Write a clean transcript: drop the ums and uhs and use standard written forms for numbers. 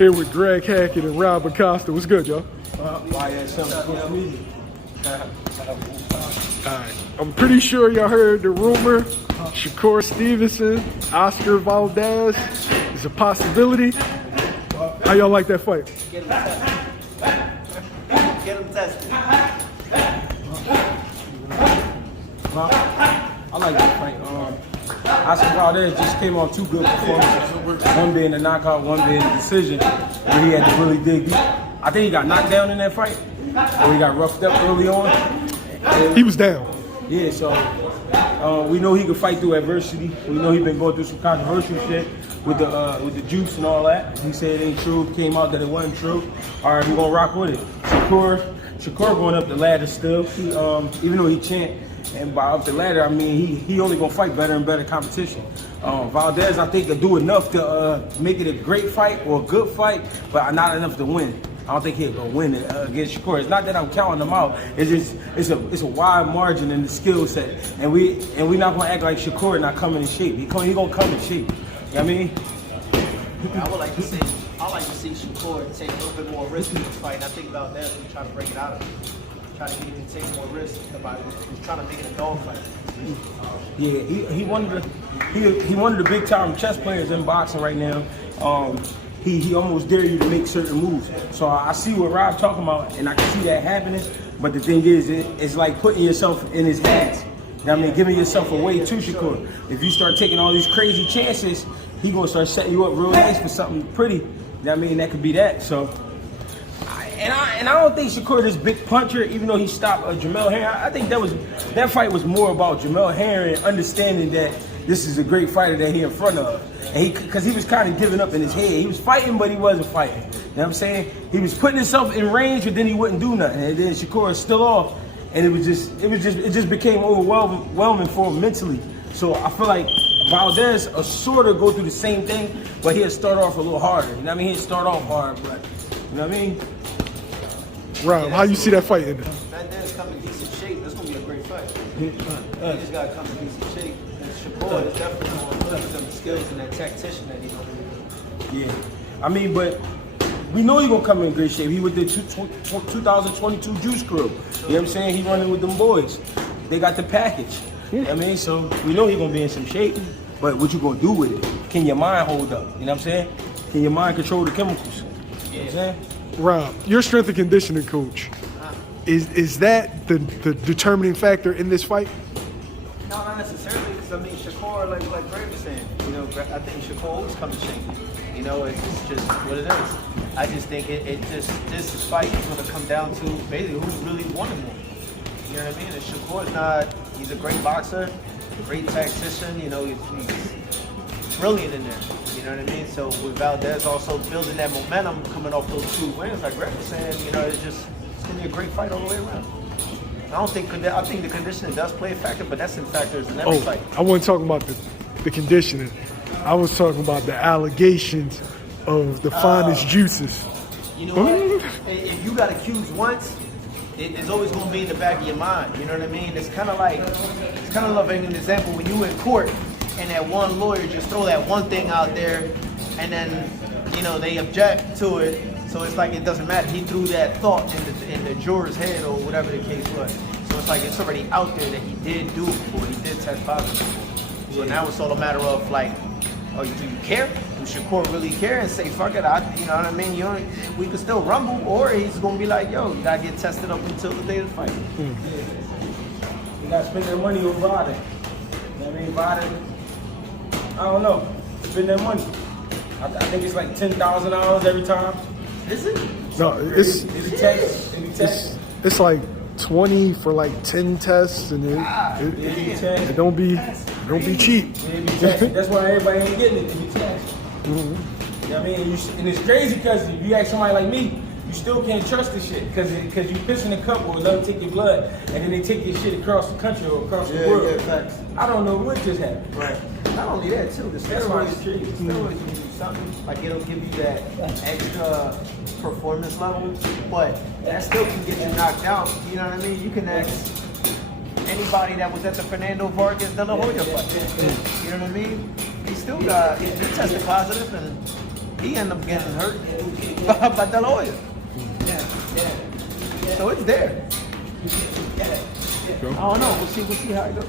Here with Greg Hackett and Rob Acosta. What's good, y'all? Alright, I'm pretty sure y'all heard the rumor. Shakur Stevenson, Oscar Valdez is a possibility. How y'all like that fight? Get him tested. I like that fight. Oscar Valdez just came on two good performances. One being a knockout, one being a decision, where he had to really dig deep. I think he got knocked down in that fight, or he got roughed up early on. He was down. Yeah, so we know he can fight through adversity. We know he's been going through some controversial shit with the juice and all that. He said it ain't true. Came out that it wasn't true. All right, we're gonna rock with it. Shakur going up the ladder still. He, even though he chant and by up the ladder, I mean he only gonna fight better and better competition. Valdez, I think, will do enough to make it a great fight or a good fight, but not enough to win. I don't think he'll go win against Shakur. It's not that I'm counting him out. It's just it's a wide margin in the skill set, and we not gonna act like Shakur not coming in shape. He gonna come in shape. You know what I mean? I would like to see. I like to see Shakur take a little bit more risk in this fight, and I think about that. We try to break it out of him, try to get him to take more risk. He's trying to make it a dog fight. Yeah, he one of the big time chess players in boxing right now. He almost dare you to make certain moves. So I see what Rob talking about, and I can see that happening. But the thing is, it's like putting yourself in his hands. You know what I mean, giving yourself away to Shakur. If you start taking all these crazy chances, he gonna start setting you up real nice for something pretty. You know what I mean, that could be that. So, I don't think Shakur is big puncher, even though he stopped Jamel Herring. I think that fight was more about Jamel Herring understanding that this is a great fighter that he in front of. And because he was kind of giving up in his head. He was fighting, but he wasn't fighting. You know what I'm saying? He was putting himself in range, but then he wouldn't do nothing. And then Shakur is still off, and it just became overwhelming for him mentally. So I feel like Valdez will sort of go through the same thing, but he'll start off a little harder. You know what I mean? He'll start off hard, but you know what I mean? Rob, how you see that fight ending? Valdez come in decent shape. That's gonna be a great fight. He just gotta come in decent shape. And Shakur is definitely gonna put some skills in that tactician that he knows. Yeah, I mean, but we know he's gonna come in great shape. He with the 2022 Juice Crew. You know what I'm saying? He running with them boys. They got the package. You know what I mean? So we know he's gonna be in some shape. But what you gonna do with it? Can your mind hold up? You know what I'm saying? Can your mind control the chemicals? You know what I'm saying? Rob, your strength and conditioning coach, is that the determining factor in this fight? No, not necessarily, because I mean, Shakur, like Greg was saying, you know, I think Shakur always comes in shape. You know, it's just what it is. I just think this fight is going to come down to basically who really wanted more. You know what I mean? And Shakur's he's a great boxer, great tactician, you know, he's brilliant in there. You know what I mean? So with Valdez also building that momentum coming off those two wins, like Greg was saying, you know, it's going to be a great fight all the way around. I think the conditioning does play a factor, but that's in factors in every fight. I wasn't talking about the conditioning. I was talking about the allegations of the finest juices. You know what? If you got accused once, it's always going to be in the back of your mind. You know what I mean? It's kind of like an example when you in court and that one lawyer just throw that one thing out there, and then you know they object to it. So it's like it doesn't matter. He threw that thought in the juror's head or whatever the case was. So it's like it's already out there that he did do it before. He did test positive before. So now it's all a matter of like, do you care? Does Shakur really care and say, fuck it, you know what I mean? We could still rumble, or he's gonna be like, yo, you gotta get tested up until the day of the fight. Yeah. You gotta spend that money on Valdez. You know what I mean? Valdez, I don't know. Spend that money. I think it's like $10,000 every time. Is it? No, it's like 20 for like 10 tests, and it don't be cheap. That's why everybody ain't getting it. It be taxed. You know what I mean? And it's crazy because if you ask somebody like me, you still can't trust this shit because you piss in a cup or let them take your blood, and then they take your shit across the country or across the world. Yeah, I don't know what just happened. Right. Not only that too, the steroids give you something, like it'll give you that extra performance level, but that still can get you knocked out. You know what I mean? You can ask anybody that was at the Fernando Vargas de la Hoya fight. You know what I mean? He tested positive, and he ended up getting hurt by the lawyer. So it's there. I don't know. We'll see how it goes.